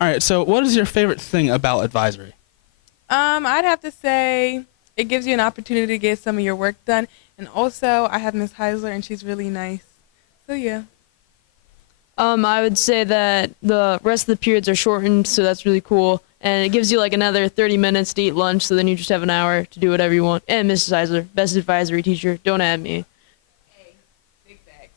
All right, so what is your favorite thing about advisory? I'd have to say it gives you an opportunity to get some of your work done, and also I have Miss Heisler, and she's really nice. So yeah. I would say that the rest of the periods are shortened, so that's really cool. And it gives you like another 30 minutes to eat lunch, so then you just have an hour to do whatever you want. And Mrs. Eisler, best advisory teacher. Don't add me. Hey, big facts.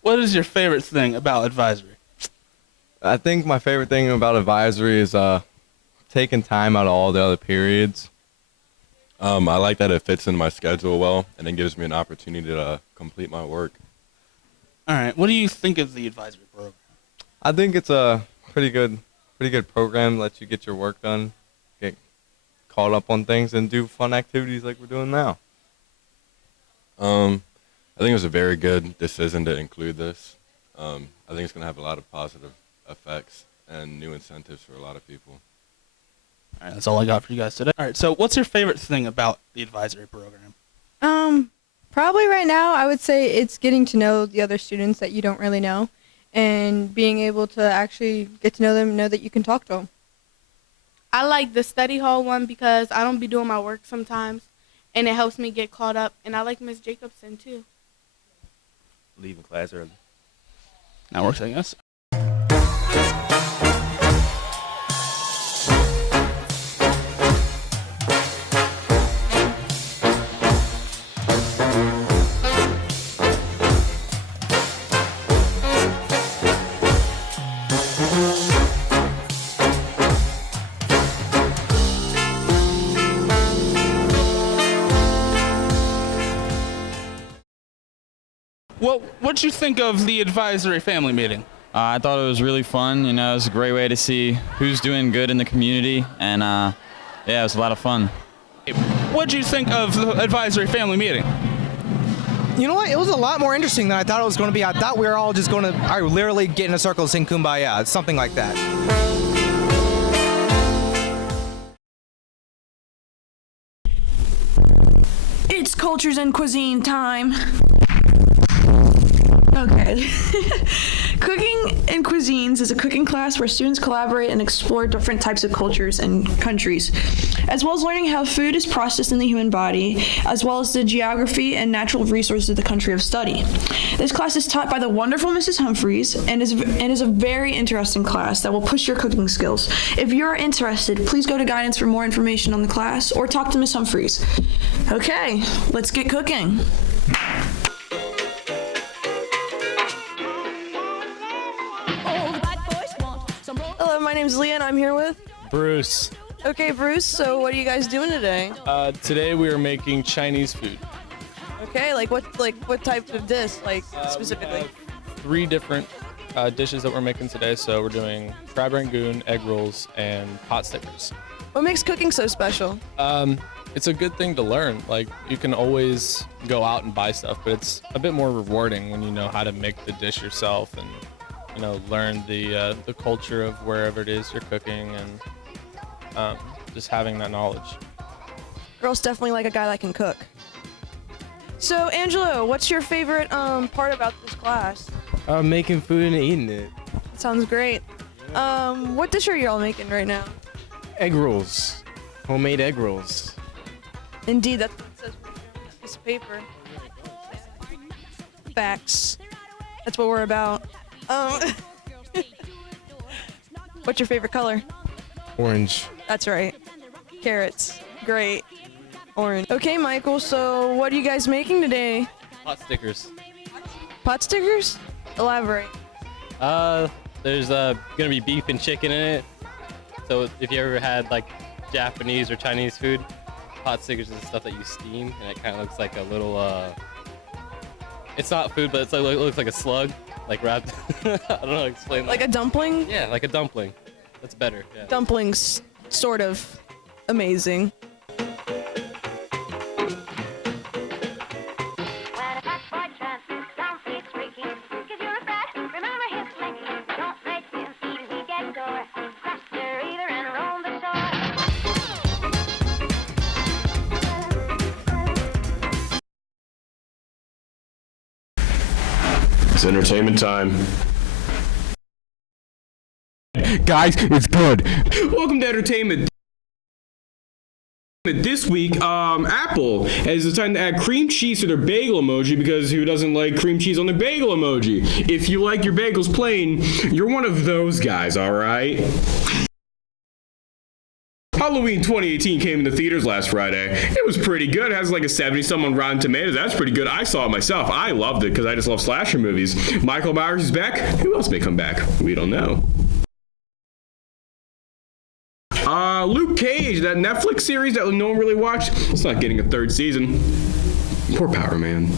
What is your favorite thing about advisory? I think my favorite thing about advisory is taking time out of all the other periods. I like that it fits in my schedule well, and it gives me an opportunity to complete my work. All right, what do you think of the advisory program? I think it's a pretty good program. Lets you get your work done, get caught up on things, and do fun activities like we're doing now. I think it was a very good decision to include this. I think it's going to have a lot of positive effects and new incentives for a lot of people. All right, that's all I got for you guys today. All right, so what's your favorite thing about the advisory program? Probably right now, I would say it's getting to know the other students that you don't really know and being able to actually get to know them and know that you can talk to them. I like the study hall one because I don't be doing my work sometimes, and it helps me get caught up. And I like Miss Jacobson, too. Leaving class early. That works, I guess. What'd you think of the advisory family meeting? I thought it was really fun. You know, it was a great way to see who's doing good in the community, and yeah, it was a lot of fun. What'd you think of the advisory family meeting? You know what? It was a lot more interesting than I thought it was going to be. I thought we were all just going to literally get in a circle and sing Kumbaya, something like that. It's cultures and cuisine time. Okay. Cooking and Cuisines is a cooking class where students collaborate and explore different types of cultures and countries, as well as learning how food is processed in the human body, as well as the geography and natural resources of the country of study. This class is taught by the wonderful Mrs. Humphreys and is a very interesting class that will push your cooking skills. If you're interested, please go to guidance for more information on the class or talk to Miss Humphreys. Okay, let's get cooking. Hello, my name's Leah, and I'm here with Bruce. Okay, Bruce, so what are you guys doing today? Today we are making Chinese food. Okay, like what type of dish, specifically? We have 3 different dishes that we're making today. So we're doing crab rangoon, egg rolls, and pot stickers. What makes cooking so special? It's a good thing to learn. Like, you can always go out and buy stuff, but it's a bit more rewarding when you know how to make the dish yourself and, you know, learn the culture of wherever it is you're cooking and just having that knowledge. Girls definitely like a guy that can cook. So, Angelo, what's your favorite part about this class? Making food and eating it. Sounds great. What dish are you all making right now? Egg rolls. Homemade egg rolls. Indeed, that's what it says on this piece of paper. Facts. That's what we're about. What's your favorite color? Orange. That's right. Carrots. Great. Orange. Okay, Michael, so what are you guys making today? Pot stickers. Pot stickers? Elaborate. There's gonna be beef and chicken in it. So if you ever had like Japanese or Chinese food, pot stickers is the stuff that you steam, and it kind of looks like a little. It's not food, but it looks like a slug, like wrapped. I don't know how to explain. Like a dumpling? Yeah, like a dumpling. That's better. Yeah. Dumplings, sort of amazing. It's entertainment time. Guys, it's good. Welcome to entertainment. This week, Apple has decided to add cream cheese to their bagel emoji because who doesn't like cream cheese on their bagel emoji? If you like your bagels plain, you're one of those guys, all right? Halloween 2018 came into theaters last Friday. It was pretty good. It has like a 70-some on Rotten Tomatoes. That's pretty good. I saw it myself. I loved it because I just love slasher movies. Michael Myers is back. Who else may come back? We don't know. Luke Cage, that Netflix series that no one really watched, it's not getting a third season. Poor Power Man.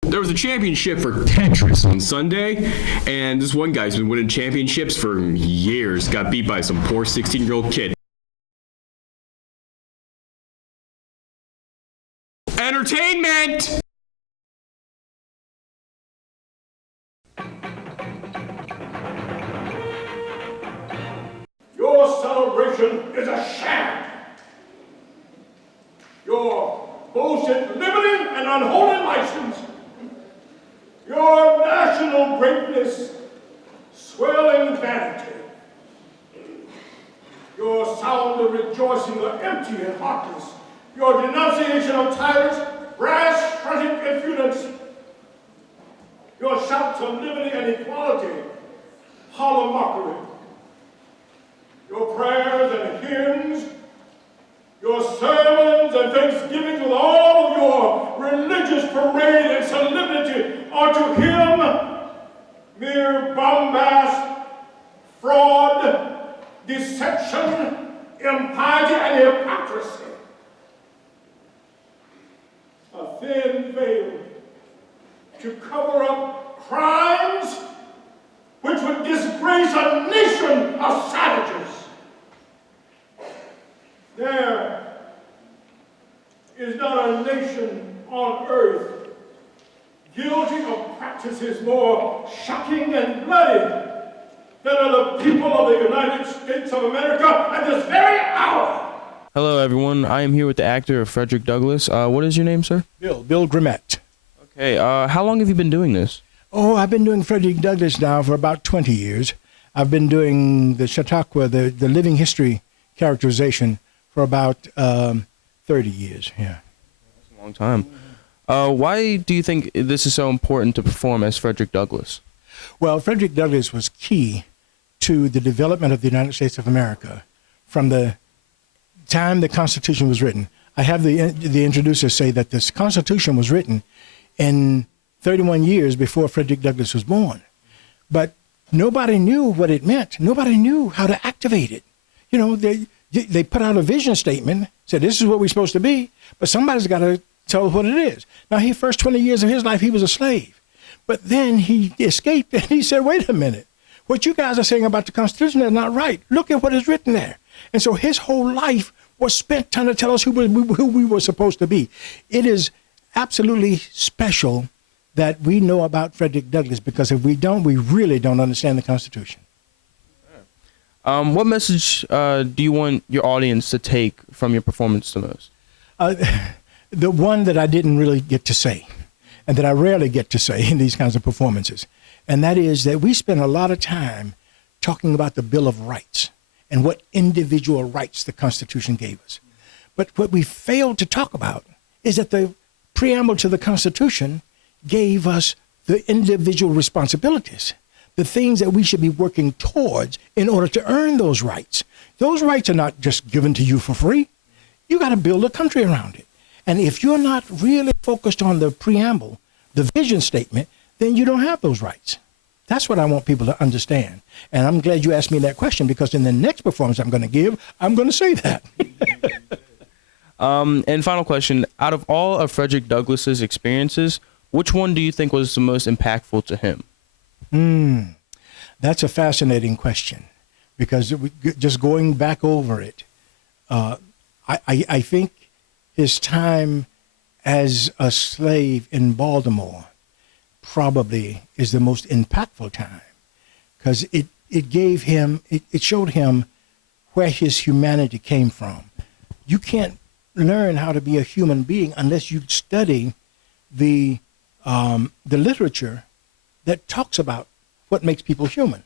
There was a championship for Tetris on Sunday, and this one guy's been winning championships for years. Got beat by some poor 16-year-old kid. Entertainment! Your celebration is a sham. Your bullshit liberty and unholy license. Your national greatness, swelling vanity. Your sound of rejoicing are empty and heartless. Your denunciation of tyrants, brass, frantic impudence. Your shouts of liberty and equality, hollow mockery. Your prayers and hymns, your sermons and thanksgivings with all of your religious parade and solemnity are to him mere bombast, fraud, deception, impiety, and hypocrisy. A thin veil to cover up crimes which would disgrace a nation of savages. There is not a nation on earth guilty of practices more shocking and bloody than are the people of the United States of America at this very hour. Hello, everyone. I am here with the actor Frederick Douglass. What is your name, sir? Bill Grimmett. Okay. How long have you been doing this? Oh, I've been doing Frederick Douglass now for about 20 years. I've been doing the Chautauqua, the living history characterization, for about 30 years, yeah. That's a long time. Why do you think this is so important to perform as Frederick Douglass? Well, Frederick Douglass was key to the development of the United States of America from the time the Constitution was written. I have the introducer say that this Constitution was written in 31 years before Frederick Douglass was born. But nobody knew what it meant. Nobody knew how to activate it. You know, they put out a vision statement, said this is what we're supposed to be, but somebody's got to tell us what it is. Now, he first 20 years of his life, he was a slave. But then he escaped and he said, wait a minute, what you guys are saying about the Constitution is not right. Look at what is written there. And so his whole life was spent trying to tell us who we were supposed to be. It is absolutely special that we know about Frederick Douglass, because if we don't, we really don't understand the Constitution. What message do you want your audience to take from your performance the most? The one that I didn't really get to say, and that I rarely get to say in these kinds of performances, and that is that we spend a lot of time talking about the Bill of Rights and what individual rights the Constitution gave us. But what we failed to talk about is that the preamble to the Constitution gave us the individual responsibilities, the things that we should be working towards in order to earn those rights. Those rights are not just given to you for free. You got to build a country around it. And if you're not really focused on the preamble, the vision statement, then you don't have those rights. That's what I want people to understand. And I'm glad you asked me that question, because in the next performance I'm going to give, I'm going to say that. And final question, out of all of Frederick Douglass's experiences, which one do you think was the most impactful to him? That's a fascinating question, because just going back over it, I think his time as a slave in Baltimore probably is the most impactful time, because it gave him, it showed him where his humanity came from. You can't learn how to be a human being unless you study the literature that talks about what makes people human.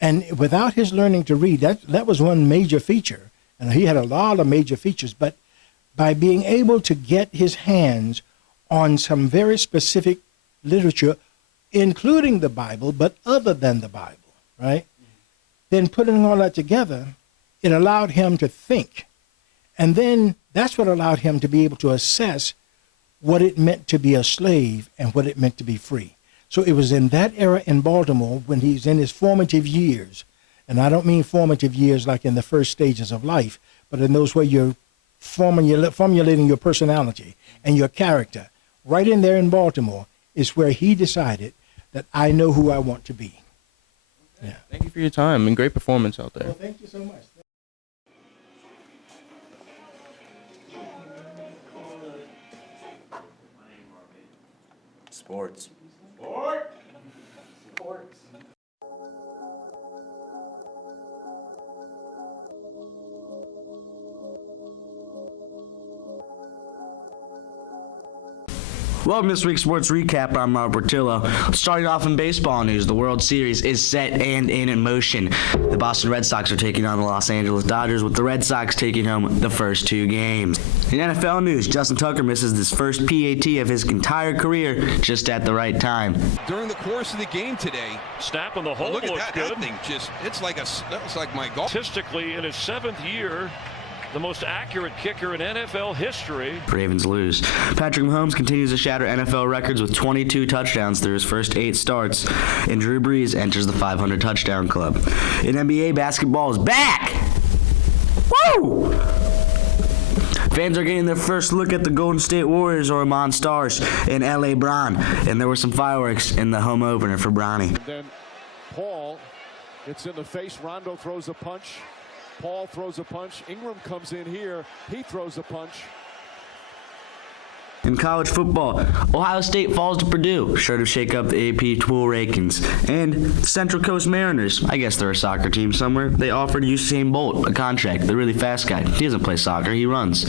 And without his learning to read, that was one major feature. And he had a lot of major features, but by being able to get his hands on some very specific literature, including the Bible, but other than the Bible, right? Then putting all that together, it allowed him to think. And then that's what allowed him to be able to assess what it meant to be a slave and what it meant to be free. So it was in that era in Baltimore when he's in his formative years, and I don't mean formative years like in the first stages of life, but in those where you're formulating your personality and your character. Right in there in Baltimore is where he decided that I know who I want to be. Yeah. Thank you for your time and great performance out there. Well, thank you so much. Sports. Sports. Welcome to this week's Sports Recap. I'm Robert Portillo. Starting off in baseball news, the World Series is set and in motion. The Boston Red Sox are taking on the Los Angeles Dodgers, with the Red Sox taking home the first 2 games. In NFL news, Justin Tucker misses his first PAT of his entire career just at the right time. During the course of the game today, snap in the hole look at looks that. good. That thing that was like my golf. Statistically, in his 7th year, the most accurate kicker in NFL history. Ravens lose. Patrick Mahomes continues to shatter NFL records with 22 touchdowns through his first 8 starts, and Drew Brees enters the 500 touchdown club. In NBA, basketball is back! Woo! Fans are getting their first look at the Golden State Warriors or Amon Stars in LA Bron, and there were some fireworks in the home opener for Bronny. And then Paul gets in the face. Rondo throws a punch. Paul throws a punch. Ingram comes in here. He throws a punch. In college football, Ohio State falls to Purdue, sure to shake up the AP pool rankings. And Central Coast Mariners, I guess they're a soccer team somewhere, they offered Usain Bolt a contract, the really fast guy. He doesn't play soccer, he runs.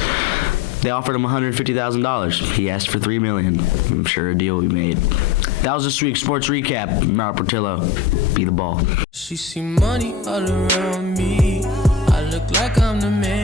They offered him $150,000. He asked for $3 million. I'm sure a deal will be made. That was this week's Sports Recap. I'm Robert Portillo. Be the ball. She see money all around me. I look like I'm the man.